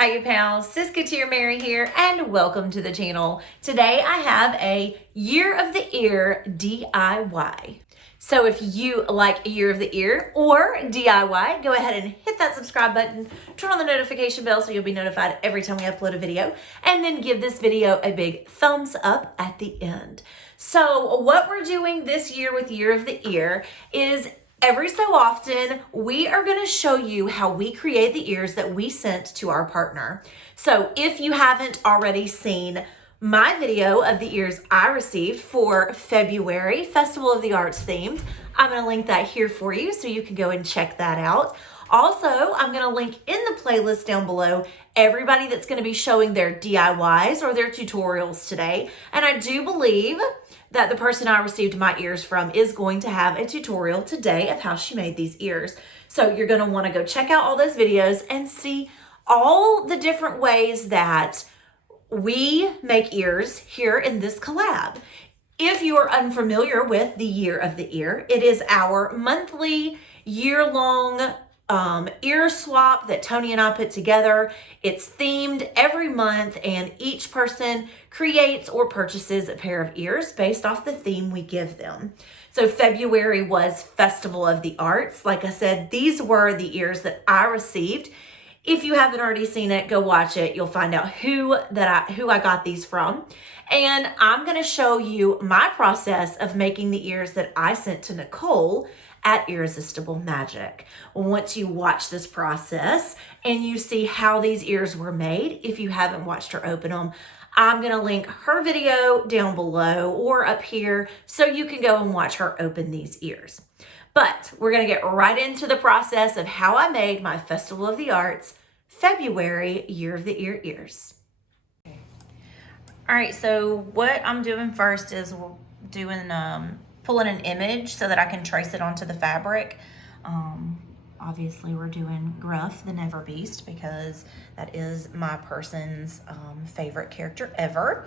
Hi you pals, SisketEars Mary here and welcome to the channel. Today I have a Year of the Ear DIY. So if you like Year of the Ear or DIY, go ahead and hit that subscribe button, turn on the notification bell so you'll be notified every time we upload a video, and then give this video a big thumbs up at the end. So what we're doing this year with Year of the Ear is every so often, we are going to show you how we create the ears that we sent to our partner. So if you haven't already seen my video of the ears I received for February, Festival of the Arts themed, I'm going to link that here for you so you can go and check that out. Also, I'm going to link in the playlist down below everybody that's going to be showing their DIYs or their tutorials today. And I do believe that the person I received my ears from is going to have a tutorial today of how she made these ears. So you're going to want to go check out all those videos and see all the different ways that we make ears here in this collab. If you are unfamiliar with the Year of the Ear, it is our monthly, year-long ear swap that Tony and I put together. It's themed every month and each person creates or purchases a pair of ears based off the theme we give them. So February was Festival of the Arts. Like I said, these were the ears that I received. If you haven't already seen it, go watch it. You'll find out who I got these from. And I'm going to show you my process of making the ears that I sent to Nicole at Earisistable Magic. Once you watch this process and you see how these ears were made, if you haven't watched her open them, I'm going to link her video down below or up here so you can go and watch her open these ears. But we're going to get right into the process of how I made my Festival of the Arts February Year of the Ear ears. All right, so what I'm doing first is pulling an image so that I can trace it onto the fabric. Obviously we're doing Gruff the Never Beast because that is my person's favorite character ever.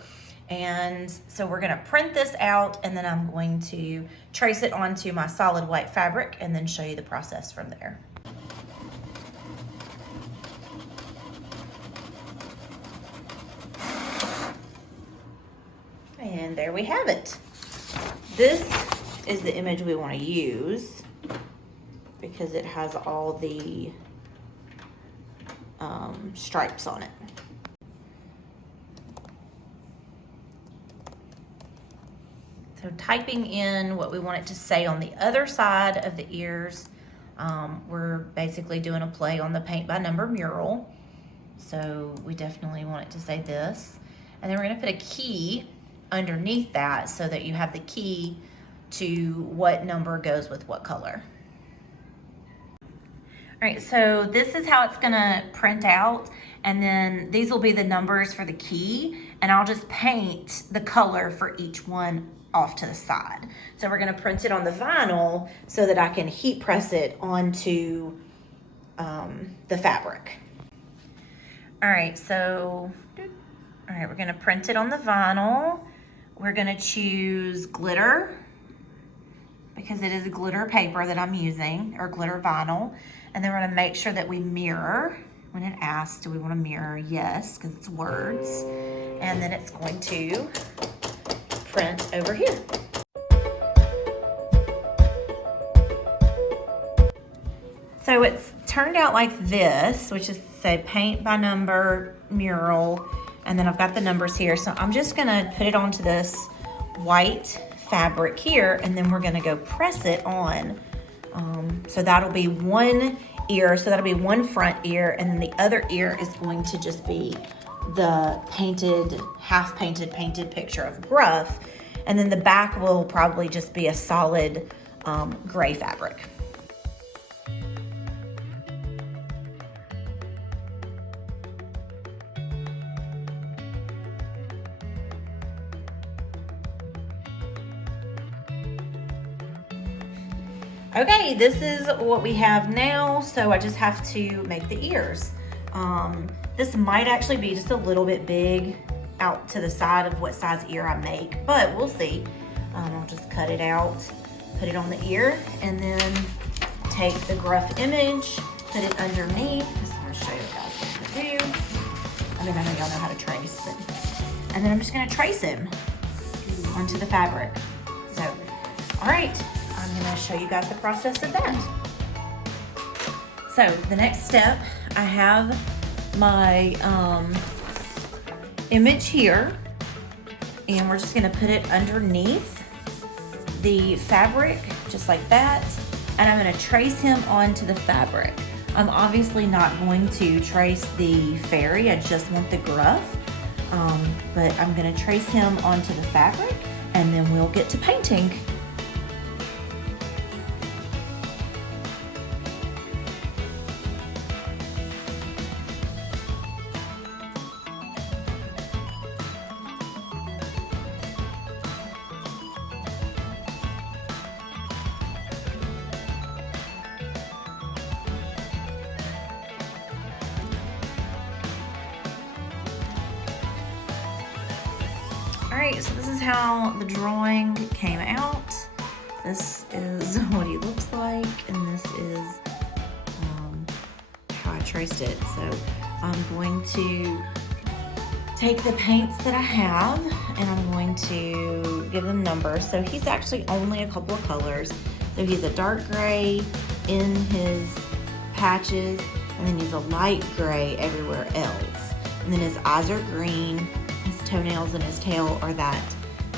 And so we're gonna print this out and then I'm going to trace it onto my solid white fabric and then show you the process from there. And there we have it. This is the image we want to use because it has all the stripes on it. So typing in what we want it to say on the other side of the ears, we're basically doing a play on the paint by number mural. So we definitely want it to say this. And then we're going to put a key underneath that so that you have the key to what number goes with what color. All right, so this is how it's gonna print out, and then these will be the numbers for the key, and I'll just paint the color for each one off to the side. So we're gonna print it on the vinyl so that I can heat press it onto the fabric. All right, we're gonna print it on the vinyl. We're gonna choose glitter because it is a glitter paper that I'm using, or glitter vinyl. And then we're gonna make sure that we mirror. When it asks, do we wanna mirror? Yes, because it's words. And then it's going to print over here. So it's turned out like this, which is say paint by number mural. And then I've got the numbers here. So I'm just gonna put it onto this white fabric here, and then we're gonna go press it on. So that'll be one ear, so that'll be one front ear, and then the other ear is going to just be the painted, half painted picture of Gruff. And then the back will probably just be a solid gray fabric. Okay, this is what we have now, so I just have to make the ears. This might actually be just a little bit big out to the side of what size ear I make, but we'll see. I'll just cut it out, put it on the ear, and then take the Gruff image, put it underneath. This is what I'm gonna show you guys what to do. I mean, I know y'all know how to trace, but, and then I'm just gonna trace him onto the fabric. So, all right, I'm gonna show you guys the process of that. So the next step, I have my image here, and we're just gonna put it underneath the fabric, just like that, and I'm gonna trace him onto the fabric. I'm obviously not going to trace the fairy, I just want the gruff, but I'm gonna trace him onto the fabric, and then we'll get to painting. Alright, so this is how the drawing came out. This is what he looks like, and this is how I traced it. So I'm going to take the paints that I have, and I'm going to give them numbers. So he's actually only a couple of colors. So he's a dark gray in his patches, and then he's a light gray everywhere else. And then his eyes are green. Toenails and his tail are that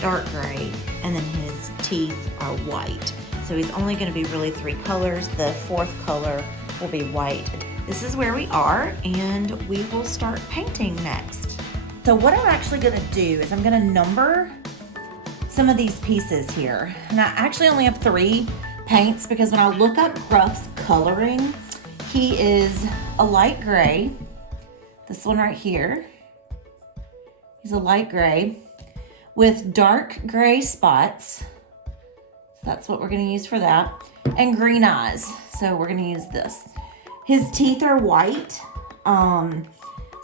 dark gray, and then his teeth are white. So he's only going to be really 3 colors. The 4th color will be white. This is where we are, and we will start painting next. So what I'm actually going to do is I'm going to number some of these pieces here. And I actually only have 3 paints because when I look up Gruff's coloring, he is a light gray. This one right here. He's a light gray with dark gray spots. So that's what we're gonna use for that. And green eyes. So we're gonna use this. His teeth are white.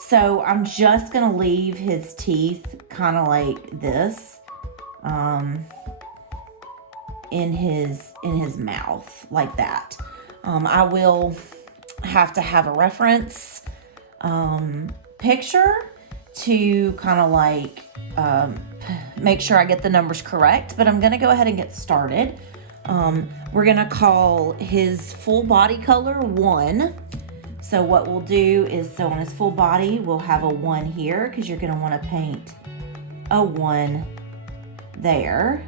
So I'm just gonna leave his teeth kind of like this in his mouth, like that. I will have to have a reference picture to kind of like make sure I get the numbers correct, but I'm gonna go ahead and get started. We're gonna call his full body color 1. So what we'll do is, so on his full body, we'll have a 1 here because you're gonna wanna paint a 1 there.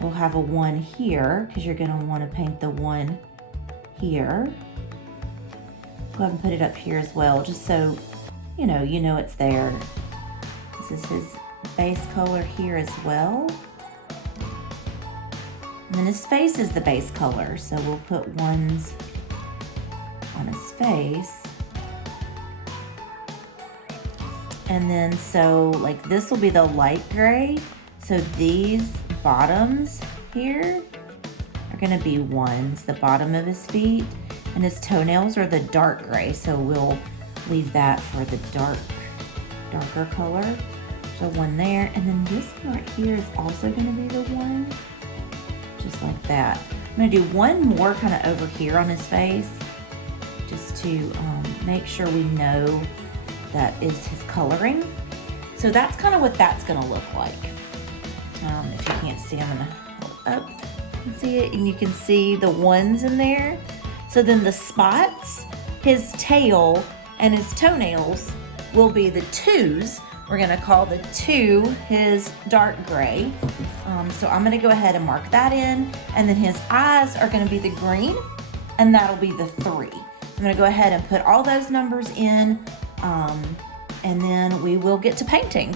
We'll have a 1 here because you're gonna wanna paint the 1 here. Go ahead and put it up here as well, just so you know it's there. This is his base color here as well. And then his face is the base color, so we'll put 1s on his face. And then so like this will be the light gray. So these bottoms here are gonna be 1s, the bottom of his feet. And his toenails are the dark gray, so we'll leave that for the darker color. So 1 there, and then this one right here is also gonna be the 1, just like that. I'm gonna do 1 more kind of over here on his face, just to make sure we know that is his coloring. So that's kind of what that's gonna look like. If you can't see, I'm gonna hold up and see it, and you can see the 1s in there. So then the spots, his tail, and his toenails will be the 2s. We're gonna call the 2 his dark gray. So I'm gonna go ahead and mark that in, and then his eyes are gonna be the green, and that'll be the 3. I'm gonna go ahead and put all those numbers in, and then we will get to painting.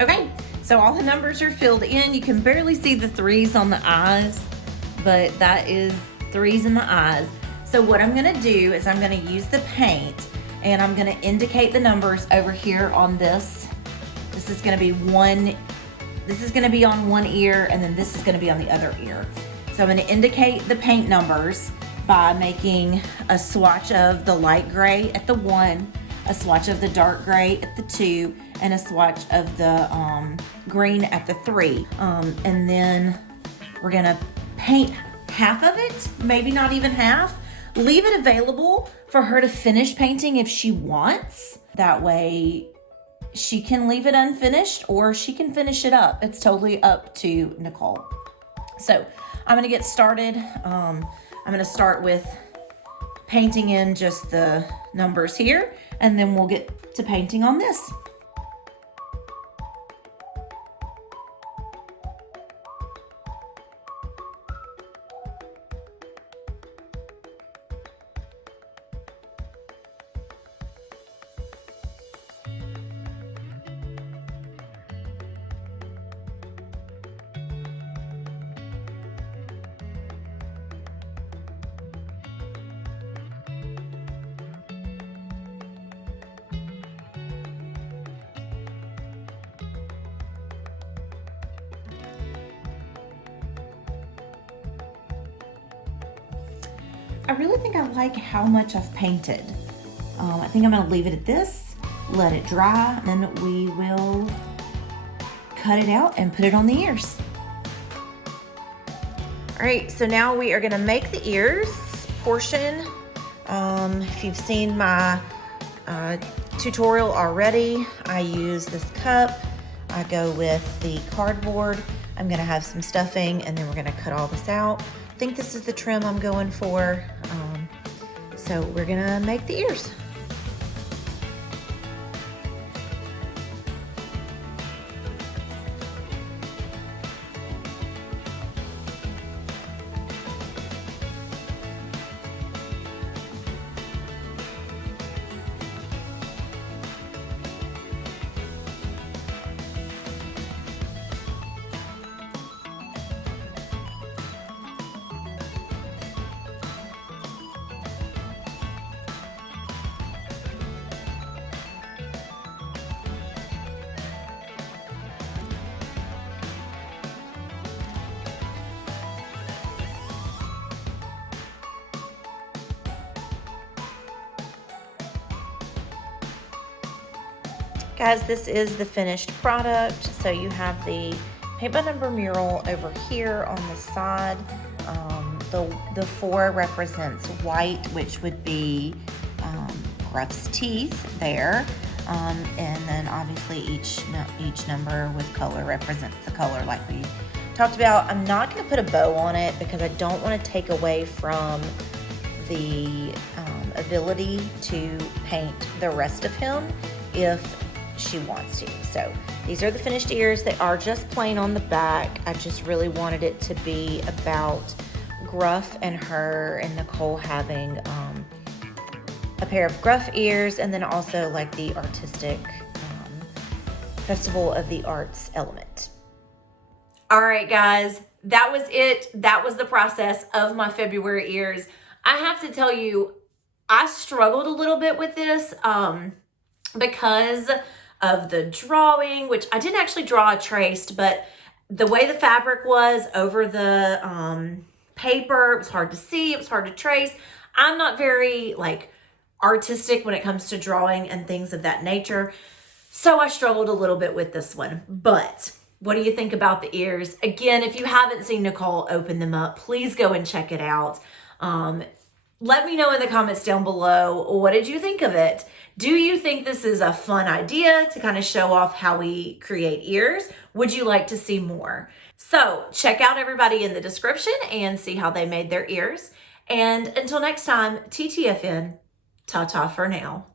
Okay, so all the numbers are filled in. You can barely see the 3s on the eyes, but that is 3s in the eyes. So what I'm gonna do is I'm gonna use the paint, and I'm gonna indicate the numbers over here on this. This is gonna be this is gonna be on 1 ear, and then this is gonna be on the other ear. So I'm gonna indicate the paint numbers by making a swatch of the light gray at the 1, a swatch of the dark gray at the 2, and a swatch of the green at the 3. And then we're gonna paint half of it, maybe not even half. Leave it available for her to finish painting if she wants. That way she can leave it unfinished or she can finish it up. It's totally up to Nicole. So I'm gonna get started. I'm gonna start with painting in just the numbers here, and then we'll get to painting on this. I really think I like how much I've painted. I think I'm gonna leave it at this, let it dry, and then we will cut it out and put it on the ears. All right, so now we are gonna make the ears portion. If you've seen my tutorial already, I use this cup. I go with the cardboard. I'm gonna have some stuffing, and then we're gonna cut all this out. I think this is the trim I'm going for. So we're gonna make the ears. Guys, this is the finished product. So you have the paint by number mural over here on the side. The 4 represents white, which would be Gruff's teeth there. And then obviously each number with color represents the color like we talked about. I'm not gonna put a bow on it because I don't wanna take away from the ability to paint the rest of him if she wants to. So these are the finished ears. They are just plain on the back. I just really wanted it to be about Gruff and her and Nicole having a pair of Gruff ears, and then also like the artistic Festival of the Arts element. All right, guys, that was it. That was the process of my February ears. I have to tell you, I struggled a little bit with this because of the drawing, which I didn't actually draw traced, but the way the fabric was over the paper, it was hard to see, it was hard to trace. I'm not very like artistic when it comes to drawing and things of that nature, so I struggled a little bit with this one. But what do you think about the ears? Again, if you haven't seen Nicole open them up, please go and check it out. Let me know in the comments down below, what did you think of it? Do you think this is a fun idea to kind of show off how we create ears? Would you like to see more? So check out everybody in the description and see how they made their ears. And until next time, TTFN, ta-ta for now.